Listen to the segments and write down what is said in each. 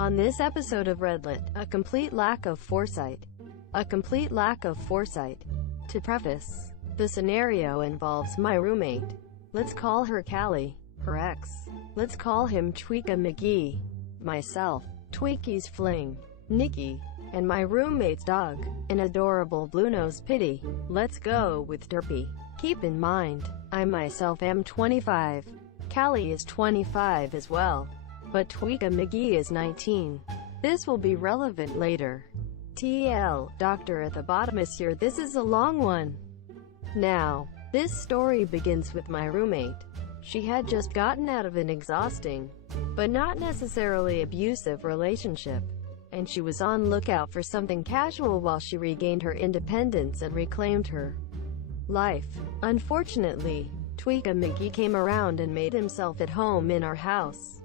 On this episode of Redlit, a complete lack of foresight. A complete lack of foresight. To preface, the scenario involves my roommate. Let's call her Callie. Her ex. Let's call him Tweeka McGee. Myself, Tweaky's fling, Nikki, and my roommate's dog, an adorable blue-nosed pitty. Let's go with Derpy. Keep in mind, I myself am 25. Callie is 25 as well. But Tweeka McGee is 19. This will be relevant later. TL, doctor at the bottom is here. This is a long one. Now, this story begins with my roommate. She had just gotten out of an exhausting, but not necessarily abusive relationship, and she was on lookout for something casual while she regained her independence and reclaimed her life. Unfortunately, Tweeka McGee came around and made himself at home in our house.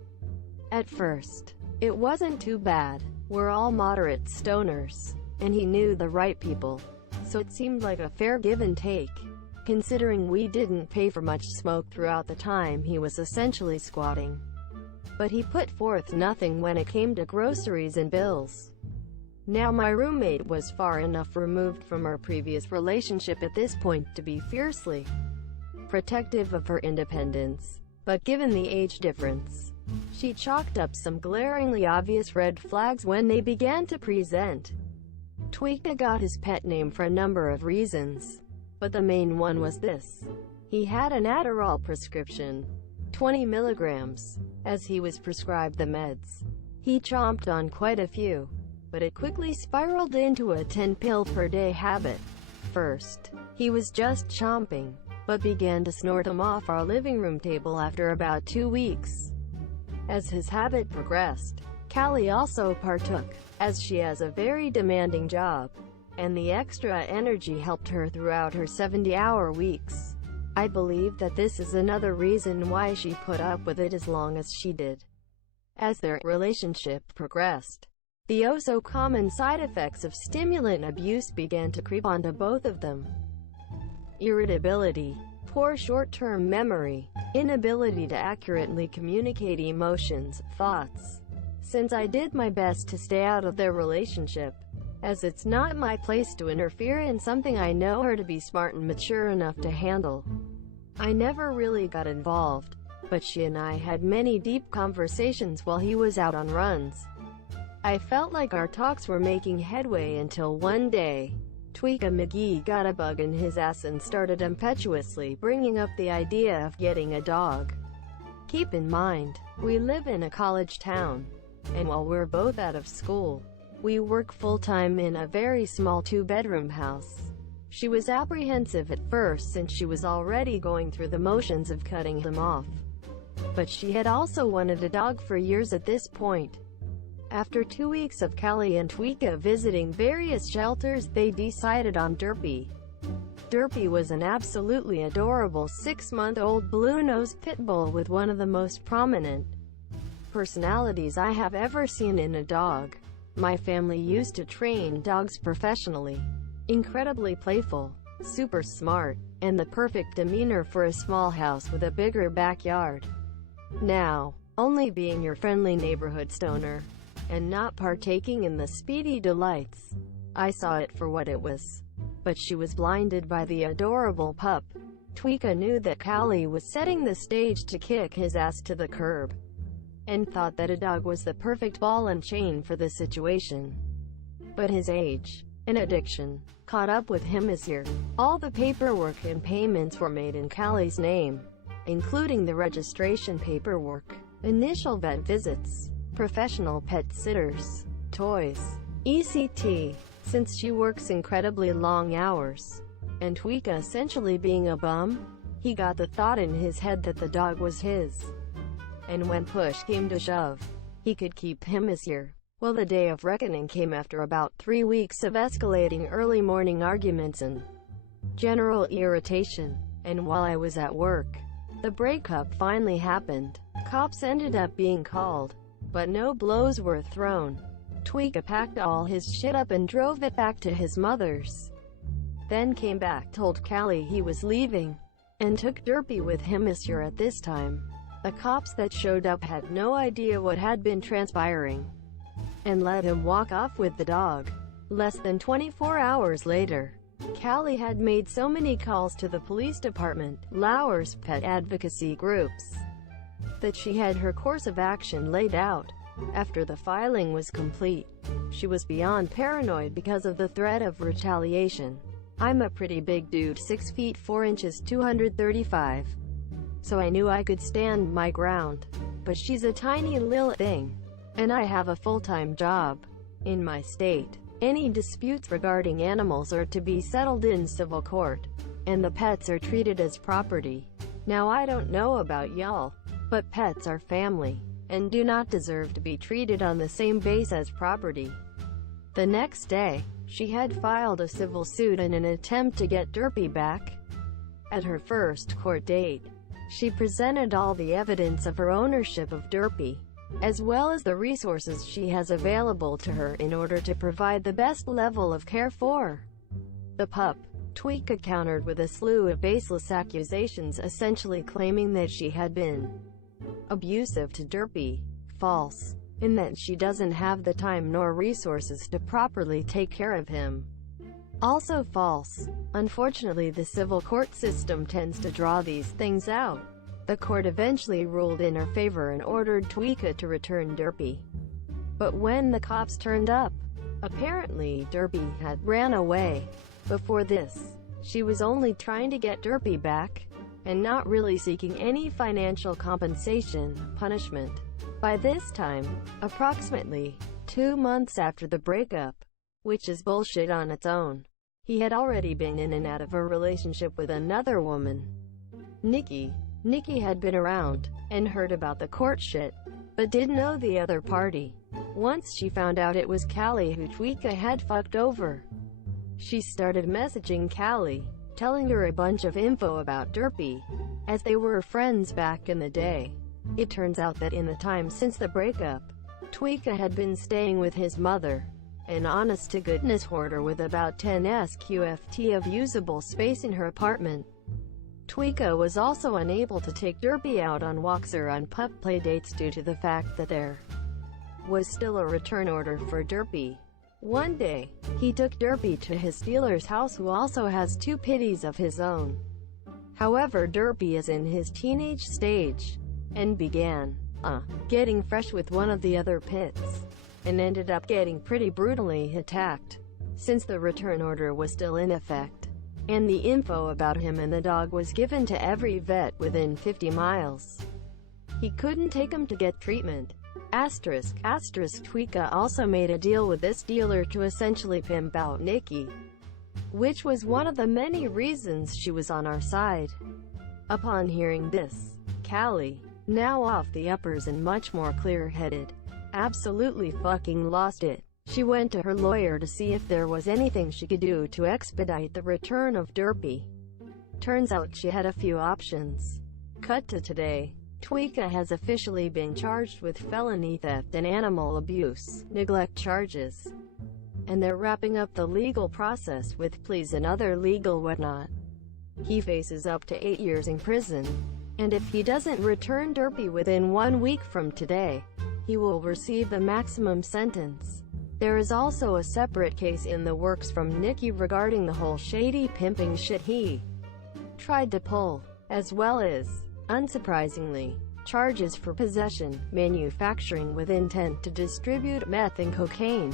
At first, it wasn't too bad. We're all moderate stoners, and he knew the right people, so it seemed like a fair give and take, considering we didn't pay for much smoke throughout the time he was essentially squatting. But he put forth nothing when it came to groceries and bills. Now my roommate was far enough removed from her previous relationship at this point to be fiercely protective of her independence, but given the age difference, she chalked up some glaringly obvious red flags when they began to present. Tweeka got his pet name for a number of reasons, but the main one was this. He had an Adderall prescription, 20 milligrams, as he was prescribed the meds. He chomped on quite a few, but it quickly spiraled into a 10-pill-per-day habit. First, he was just chomping, but began to snort them off our living room table after about 2 weeks. As his habit progressed, Callie also partook, as she has a very demanding job, and the extra energy helped her throughout her 70-hour weeks. I believe that this is another reason why she put up with it as long as she did. As their relationship progressed, the oh-so-common side effects of stimulant abuse began to creep onto both of them. Irritability, poor short-term memory, inability to accurately communicate emotions, thoughts. Since I did my best to stay out of their relationship, as it's not my place to interfere in something I know her to be smart and mature enough to handle, I never really got involved, but she and I had many deep conversations while he was out on runs. I felt like our talks were making headway until one day, Tweeka McGee got a bug in his ass and started impetuously bringing up the idea of getting a dog. Keep in mind, we live in a college town, and while we're both out of school, we work full-time in a very small 2-bedroom house. She was apprehensive at first since she was already going through the motions of cutting him off, but she had also wanted a dog for years at this point. After 2 weeks of Callie and Tweeka visiting various shelters, they decided on Derpy. Derpy was an absolutely adorable 6-month-old blue-nosed pit bull with one of the most prominent personalities I have ever seen in a dog. My family used to train dogs professionally. Incredibly playful, super smart, and the perfect demeanor for a small house with a bigger backyard. Now, only being your friendly neighborhood stoner, and not partaking in the speedy delights, I saw it for what it was. But she was blinded by the adorable pup. Tweeka knew that Callie was setting the stage to kick his ass to the curb, and thought that a dog was the perfect ball and chain for the situation. But his age and addiction caught up with him this year. All the paperwork and payments were made in Callie's name, including the registration paperwork, initial vet visits, professional pet sitters, toys, etc. Since she works incredibly long hours, and Tweeka essentially being a bum, he got the thought in his head that the dog was his. And when push came to shove, he could keep him this year. Well, the day of reckoning came after about 3 weeks of escalating early morning arguments and general irritation. And while I was at work, the breakup finally happened. Cops ended up being called, but no blows were thrown. Tweeka packed all his shit up and drove it back to his mother's. Then came back, told Callie he was leaving, and took Derpy with him this year. At this time, the cops that showed up had no idea what had been transpiring. and let him walk off with the dog. Less than 24 hours later, Callie had made so many calls to the police department, Lauer's pet advocacy groups, that she had her course of action laid out. After the filing was complete, she was beyond paranoid because of the threat of retaliation. I'm a pretty big dude, 6 feet 4 inches, 235. So I knew I could stand my ground. But she's a tiny little thing, and I have a full-time job. In my state, any disputes regarding animals are to be settled in civil court, and the pets are treated as property. Now I don't know about y'all, but pets are family, and do not deserve to be treated on the same base as property. The next day, she had filed a civil suit in an attempt to get Derpy back. At her first court date, she presented all the evidence of her ownership of Derpy, as well as the resources she has available to her in order to provide the best level of care for the pup. Tweeka countered with a slew of baseless accusations, essentially claiming that she had been abusive to Derpy. False, in that she doesn't have the time nor resources to properly take care of him. Also false. Unfortunately, the civil court system tends to draw these things out. The court eventually ruled in her favor and ordered Tweeka to return Derpy. But when the cops turned up, apparently Derpy had ran away. Before this, she was only trying to get Derpy back, and not really seeking any financial compensation, punishment. By this time, approximately 2 months after the breakup, which is bullshit on its own, he had already been in and out of a relationship with another woman. Nikki had been around, and heard about the court shit, but didn't know the other party. Once she found out it was Callie who Tweeka had fucked over, she started messaging Callie, telling her a bunch of info about Derpy, as they were friends back in the day. It turns out that in the time since the breakup, Tweeka had been staying with his mother, an honest-to-goodness hoarder with about 10 sqft of usable space in her apartment. Tweeka was also unable to take Derpy out on walks or on pup play dates due to the fact that there was still a return order for Derpy. One day, he took Derpy to his dealer's house, who also has 2 pitties of his own. However, Derpy is in his teenage stage, and began getting fresh with one of the other pits, and ended up getting pretty brutally attacked. Since the return order was still in effect, and the info about him and the dog was given to every vet within 50 miles, he couldn't take him to get treatment. Tweeka also made a deal with this dealer to essentially pimp out Nikki, which was one of the many reasons she was on our side. Upon hearing this, Callie, now off the uppers and much more clear-headed, absolutely fucking lost it. She went to her lawyer to see if there was anything she could do to expedite the return of Derpy. Turns out she had a few options. Cut to today. Tweeka has officially been charged with felony theft and animal abuse, neglect charges, and they're wrapping up the legal process with pleas and other legal whatnot. He faces up to 8 years in prison, and if he doesn't return Derpy within 1 week from today, he will receive the maximum sentence. There is also a separate case in the works from Nikki regarding the whole shady pimping shit he tried to pull, as well as, unsurprisingly, charges for possession, manufacturing with intent to distribute meth and cocaine.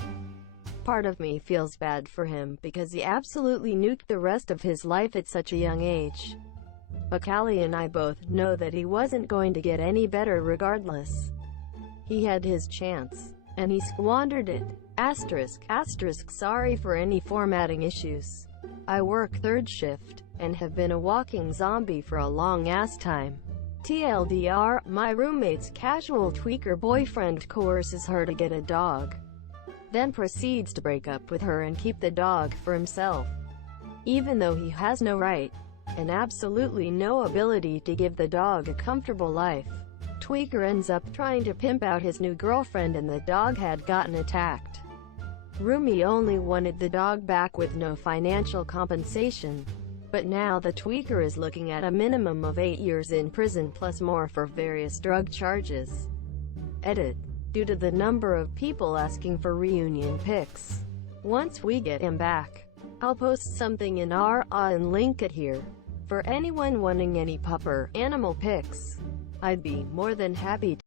Part of me feels bad for him because he absolutely nuked the rest of his life at such a young age. But Callie and I both know that he wasn't going to get any better regardless. He had his chance, and he squandered it. Sorry for any formatting issues. I work third shift, and have been a walking zombie for a long-ass time. TLDR, my roommate's casual tweaker boyfriend coerces her to get a dog, then proceeds to break up with her and keep the dog for himself, even though he has no right, and absolutely no ability to give the dog a comfortable life. Tweaker ends up trying to pimp out his new girlfriend and the dog had gotten attacked. Roomie only wanted the dog back with no financial compensation. But now the tweaker is looking at a minimum of 8 years in prison plus more for various drug charges. Edit. due to the number of people asking for reunion pics. Once we get him back, I'll post something in our and link it here. For anyone wanting any pup or animal pics, I'd be more than happy to